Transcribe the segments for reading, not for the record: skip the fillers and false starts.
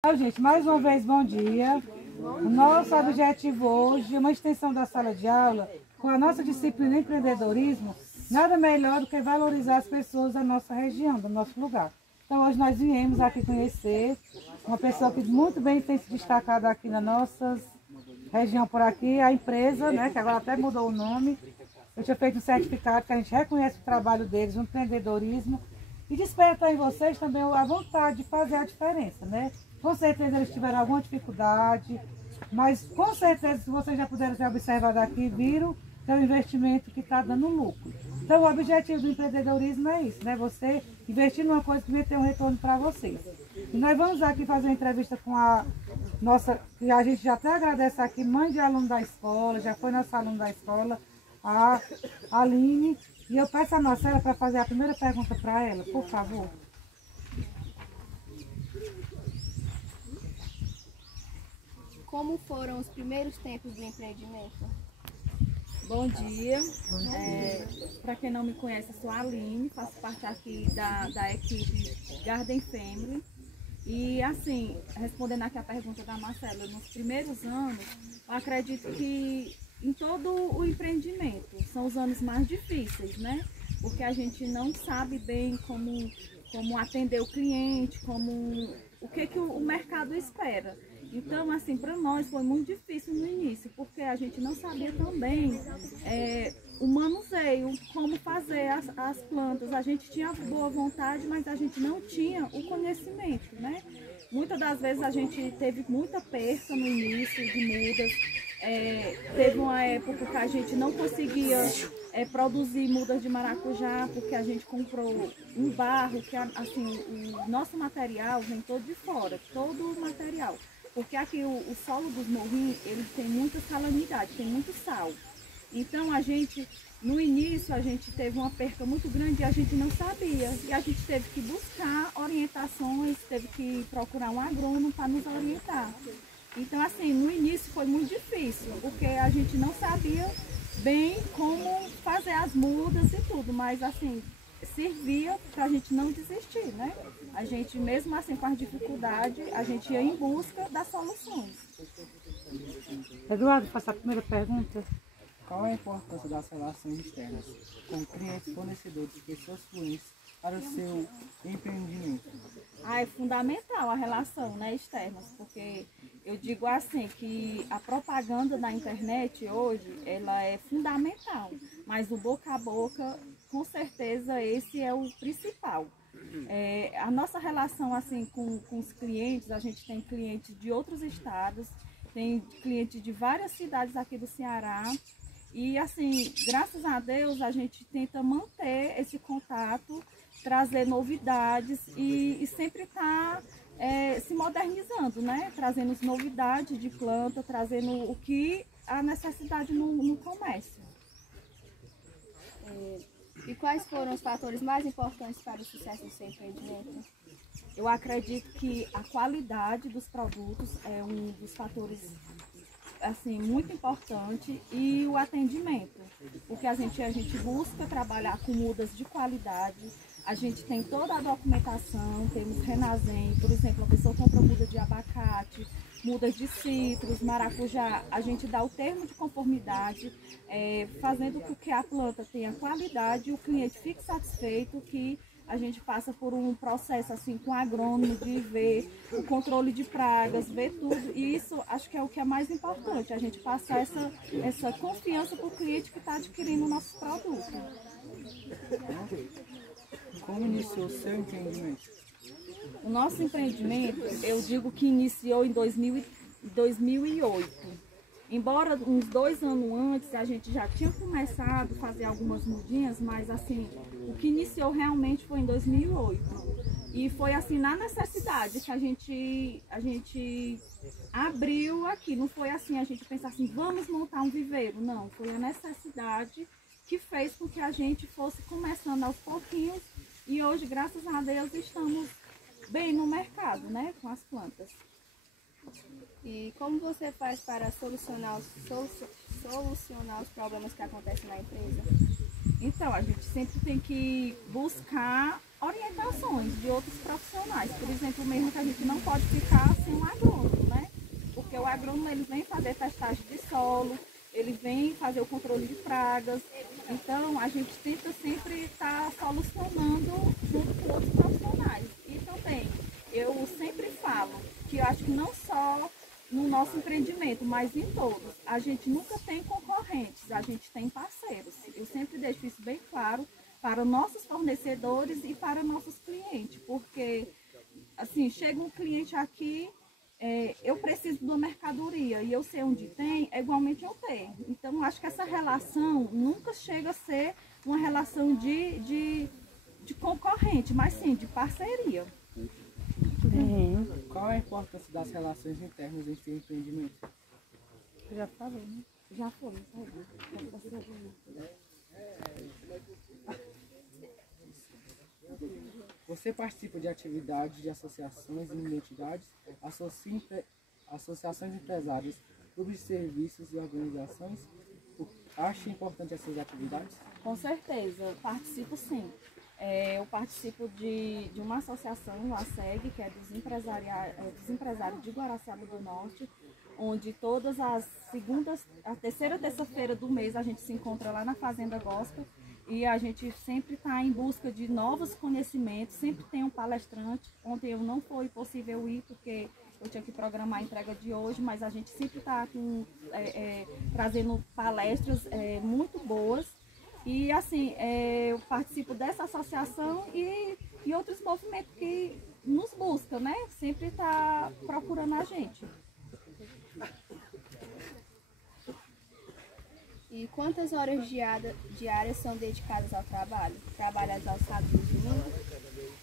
Então, gente, mais uma vez, bom dia. O nosso objetivo hoje é uma extensão da sala de aula com a nossa disciplina empreendedorismo, nada melhor do que valorizar as pessoas da nossa região, do nosso lugar. Então, hoje nós viemos aqui conhecer uma pessoa que muito bem tem se destacado aqui na nossa região por aqui, a empresa, né, que agora até mudou o nome. Eu tinha feito um certificado que a gente reconhece o trabalho deles, o empreendedorismo, e desperta em vocês também a vontade de fazer a diferença, né? Com certeza eles tiveram alguma dificuldade, mas com certeza, se vocês já puderam ter observado aqui, viram que é um investimento que está dando lucro. Então, o objetivo do empreendedorismo é isso, né? Você investir numa coisa que vai ter um retorno para vocês. E nós vamos aqui fazer uma entrevista com a nossa, que a gente já até agradece aqui, mãe de aluno da escola, já foi nossa aluna da escola, a Aline. E eu peço a Marcela para fazer a primeira pergunta para ela, por favor. Como foram os primeiros tempos do empreendimento? Bom dia. Para quem não me conhece, eu sou a Aline, faço parte aqui da equipe Garden Family. E assim, respondendo aqui a pergunta da Marcela, nos primeiros anos, eu acredito que em todo o empreendimento são os anos mais difíceis, né? Porque a gente não sabe bem como atender o cliente, o que o mercado espera. Então, assim, para nós foi muito difícil no início, porque a gente não sabia também o manuseio, como fazer as plantas. A gente tinha boa vontade, mas a gente não tinha o conhecimento, né? Muitas das vezes a gente teve muita perca no início de mudas. Teve uma época que a gente não conseguia produzir mudas de maracujá, porque a gente comprou um barro, que assim, o nosso material vem todo de fora, todo o material. Porque aqui o solo dos morrinhos, ele tem muita salinidade, tem muito sal. Então no início a gente teve uma perca muito grande e a gente não sabia. E a gente teve que buscar orientações, teve que procurar um agrônomo para nos orientar. Então assim, no início foi muito difícil, porque a gente não sabia bem como fazer as mudas e tudo, mas assim, servia para a gente não desistir, né? A gente, mesmo assim, com as dificuldades, a gente ia em busca das soluções. Eduardo, faça a primeira pergunta. Qual é a importância das relações externas com clientes, fornecedores e pessoas fluentes para o seu empreendimento? É fundamental a relação, né, externas, porque eu digo assim que a propaganda da internet hoje, ela é fundamental, mas o boca a boca, com certeza, esse é o principal. A nossa relação assim com os clientes, a gente tem clientes de outros estados, tem clientes de várias cidades aqui do Ceará. E assim, graças a Deus, a gente tenta manter esse contato, trazer novidades e sempre estar se modernizando, né? Trazendo novidades de planta, trazendo o que a necessidade no comércio. E quais foram os fatores mais importantes para o sucesso do seu empreendimento? Eu acredito que a qualidade dos produtos é um dos fatores assim, muito importante, e o atendimento, porque a gente busca trabalhar com mudas de qualidade, a gente tem toda a documentação, temos Renazem, por exemplo, a pessoa compra muda de abacate, mudas de citros, maracujá, a gente dá o termo de conformidade, fazendo com que a planta tenha qualidade e o cliente fique satisfeito, que a gente passa por um processo assim com agrônomo de ver o controle de pragas, ver tudo. E isso acho que é o que é mais importante, a gente passar essa confiança para o cliente que está adquirindo o nosso produto. Como iniciou o seu empreendimento? O nosso empreendimento, eu digo que iniciou em 2008. Embora uns 2 anos antes a gente já tinha começado a fazer algumas mudinhas, mas assim, o que iniciou realmente foi em 2008. E foi assim, na necessidade que a gente abriu aqui. Não foi assim, a gente pensar assim, vamos montar um viveiro. Não, foi a necessidade que fez com que a gente fosse começando aos pouquinhos. E hoje, graças a Deus, estamos bem no mercado, né, com as plantas. E como você faz para solucionar os problemas que acontecem na empresa? Então, a gente sempre tem que buscar orientações de outros profissionais. Por exemplo, mesmo que a gente não pode ficar sem um agrônomo, né? Porque o agrônomo ele vem fazer testagem de solo, ele vem fazer o controle de pragas. Então, a gente tenta sempre estar solucionando junto com outros profissionais. E também, eu sempre falo que eu acho que não só no nosso empreendimento, mas em todos, a gente nunca tem concorrentes, a gente tem parceiros. Eu sempre deixo isso bem claro para nossos fornecedores e para nossos clientes, porque, assim, chega um cliente aqui, eu preciso de uma mercadoria e eu sei onde tem, é igualmente eu tenho. Então, acho que essa relação nunca chega a ser uma relação de concorrente, mas sim de parceria. Qual a importância das relações internas em seu empreendimento? Já falei, né? Já foi. Você participa de atividades de associações e entidades, associações empresárias, clubes de serviços e organizações? Acha importante essas atividades? Com certeza, participo sim. Eu participo de uma associação, a SEG, que é dos empresários de Guaraciaba do Norte, onde todas as segundas, a terça-feira do mês a gente se encontra lá na Fazenda Gospel e a gente sempre está em busca de novos conhecimentos, sempre tem um palestrante. Ontem eu não foi possível ir porque eu tinha que programar a entrega de hoje, mas a gente sempre está trazendo palestras muito boas. E assim, eu participo dessa associação e outros movimentos que nos buscam, né? Sempre está procurando a gente. E quantas horas diárias são dedicadas ao trabalho? Trabalhas aos sábados e domingos?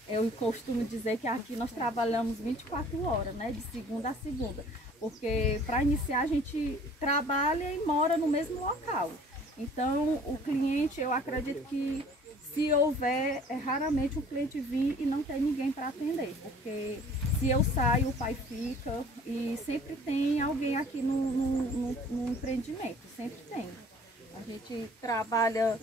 Eu costumo dizer que aqui nós trabalhamos 24 horas, né? De segunda a segunda. Porque para iniciar a gente trabalha e mora no mesmo local. Então, o cliente, eu acredito que se houver, raramente o cliente vir e não tem ninguém para atender, porque se eu saio, o pai fica e sempre tem alguém aqui no empreendimento, sempre tem. A gente trabalha,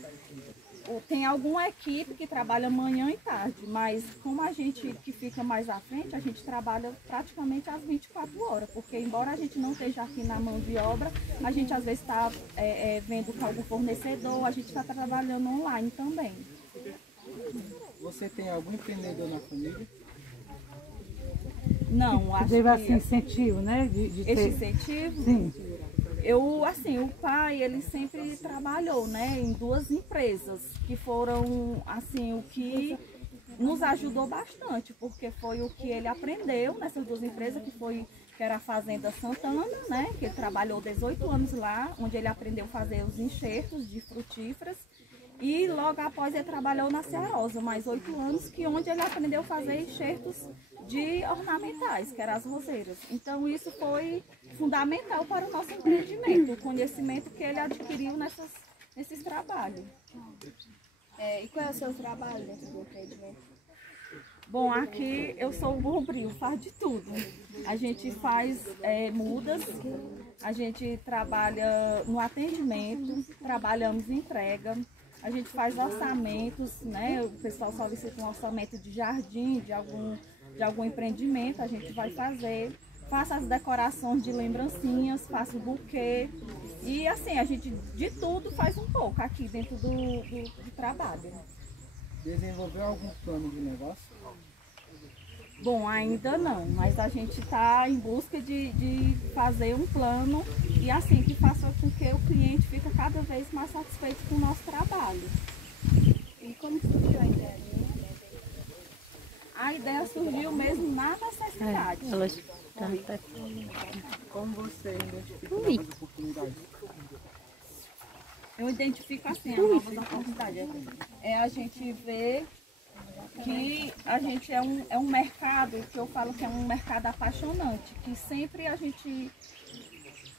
tem alguma equipe que trabalha manhã e tarde, mas como a gente que fica mais à frente, a gente trabalha praticamente às 24 horas, porque embora a gente não esteja aqui na mão de obra, a gente às vezes está vendo com algum fornecedor, a gente está trabalhando online também. Você tem algum empreendedor na família? Não, acho Teve que assim incentivo, né? De esse ter... incentivo... Sim. O pai, ele sempre trabalhou, né, em duas empresas, que foram, assim, o que nos ajudou bastante, porque foi o que ele aprendeu nessas duas empresas, que era a Fazenda Santana, né, que ele trabalhou 18 anos lá, onde ele aprendeu a fazer os enxertos de frutíferas, e logo após ele trabalhou na Cearosa, mais 8 anos, onde ele aprendeu a fazer enxertos de ornamentais, que eram as roseiras. Então isso foi fundamental para o nosso empreendimento, o conhecimento que ele adquiriu nesses trabalhos. E qual é o seu trabalho dentro do empreendimento? Bom, aqui eu sou o bombril, faz de tudo. A gente faz mudas, a gente trabalha no atendimento, trabalhamos em entrega, a gente faz orçamentos, né? O pessoal solicita um orçamento de jardim, de algum empreendimento, a gente vai fazer. Faço as decorações de lembrancinhas, faço buquê. E assim, a gente de tudo faz um pouco aqui dentro do trabalho. Desenvolveu algum plano de negócio? Bom, ainda não, mas a gente está em busca de fazer um plano e assim que faça com que o cliente fique cada vez mais satisfeito com o nosso trabalho. E como surgiu a ideia? A ideia surgiu mesmo na necessidade. Como você identifica novas oportunidades? Eu identifico assim, as novas oportunidades. A gente vê que a gente é um mercado, que eu falo que é um mercado apaixonante, que sempre a gente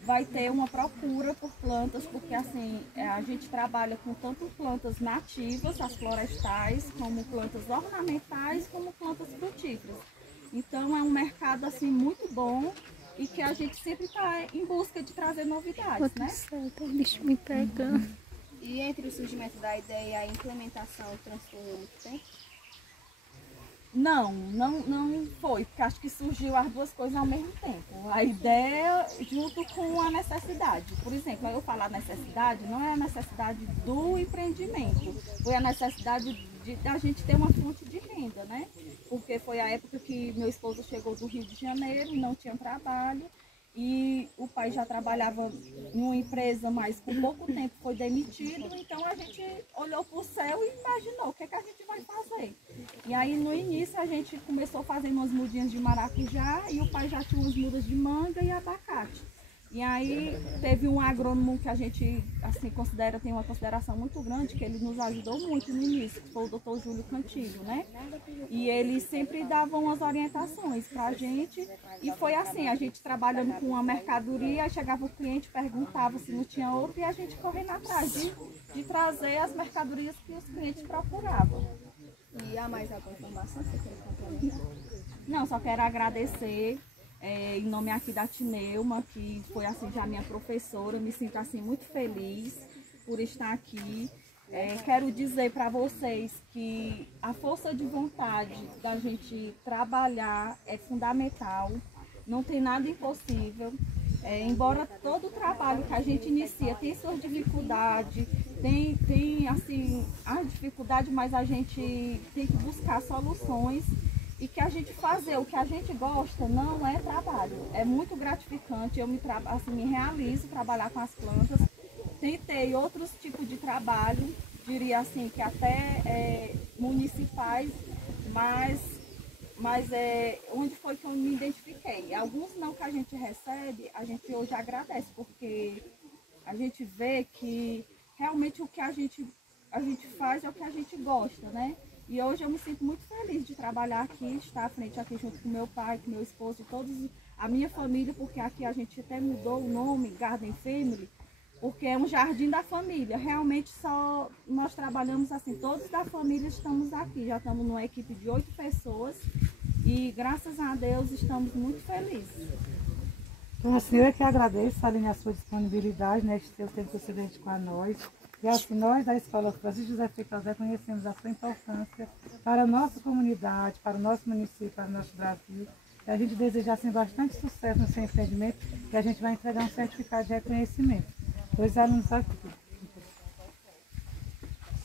vai ter uma procura por plantas, porque assim, a gente trabalha com tanto plantas nativas, as florestais, como plantas ornamentais, como plantas frutíferas. Então é um mercado assim muito bom e que a gente sempre está em busca de trazer novidades, né? Bicho me pegando. E entre o surgimento da ideia e a implementação transcorreu muito tempo? Não foi, porque acho que surgiu as duas coisas ao mesmo tempo. A ideia junto com a necessidade. Por exemplo, eu falar necessidade, não é a necessidade do empreendimento, foi a necessidade da gente ter uma fonte de renda, né? Porque foi a época que meu esposo chegou do Rio de Janeiro, não tinha trabalho, e o pai já trabalhava em uma empresa, mas por pouco tempo foi demitido, então a gente olhou para o céu e imaginou o que a gente vai fazer. E aí no início a gente começou fazendo umas mudinhas de maracujá e o pai já tinha umas mudas de manga e abacate. E aí teve um agrônomo que a gente assim, tem uma consideração muito grande, que ele nos ajudou muito no início, que foi o Dr. Júlio Cantillo, né? E ele sempre dava umas orientações para a gente, e foi assim, a gente trabalhando com a mercadoria, chegava o cliente, perguntava se não tinha outra, e a gente correndo atrás de trazer as mercadorias que os clientes procuravam. E há mais alguma informação que você quer complementar? Não, só quero agradecer. Em nome aqui da Tineuma, que foi assim já minha professora, me sinto assim muito feliz por estar aqui. Quero dizer para vocês que a força de vontade da gente trabalhar é fundamental, não tem nada impossível. Embora todo o trabalho que a gente inicia tem suas dificuldades, tem assim, as dificuldades, mas a gente tem que buscar soluções. E que a gente fazer o que a gente gosta não é trabalho, é muito gratificante, eu me realizo trabalhar com as plantas. Tentei outros tipos de trabalho, diria assim, que até municipais, mas onde foi que eu me identifiquei. Alguns não que a gente recebe, a gente hoje agradece, porque a gente vê que realmente o que a gente faz é o que a gente gosta, né? E hoje eu me sinto muito feliz de trabalhar aqui, estar à frente aqui junto com meu pai, com meu esposo, e todos a minha família, porque aqui a gente até mudou o nome, Garden Family, porque é um jardim da família. Realmente só nós trabalhamos assim, todos da família estamos aqui, já estamos numa equipe de 8 pessoas e graças a Deus estamos muito felizes. Então, assim, eu é que agradeço, Aline, a sua disponibilidade, né, de ter o tempo precedente com a nós. E assim, nós da Escola Francisco José Feitosa reconhecemos a sua importância para a nossa comunidade, para o nosso município, para o nosso Brasil. E a gente deseja assim, bastante sucesso no seu empreendimento, que a gente vai entregar um certificado de reconhecimento. 2 alunos aqui.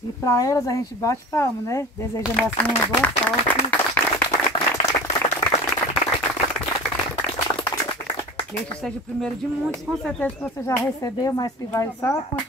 E para elas a gente bate palma, né? Desejando assim uma boa sorte. Que este seja o primeiro de muitos, com certeza que você já recebeu, mas que vai só continuar.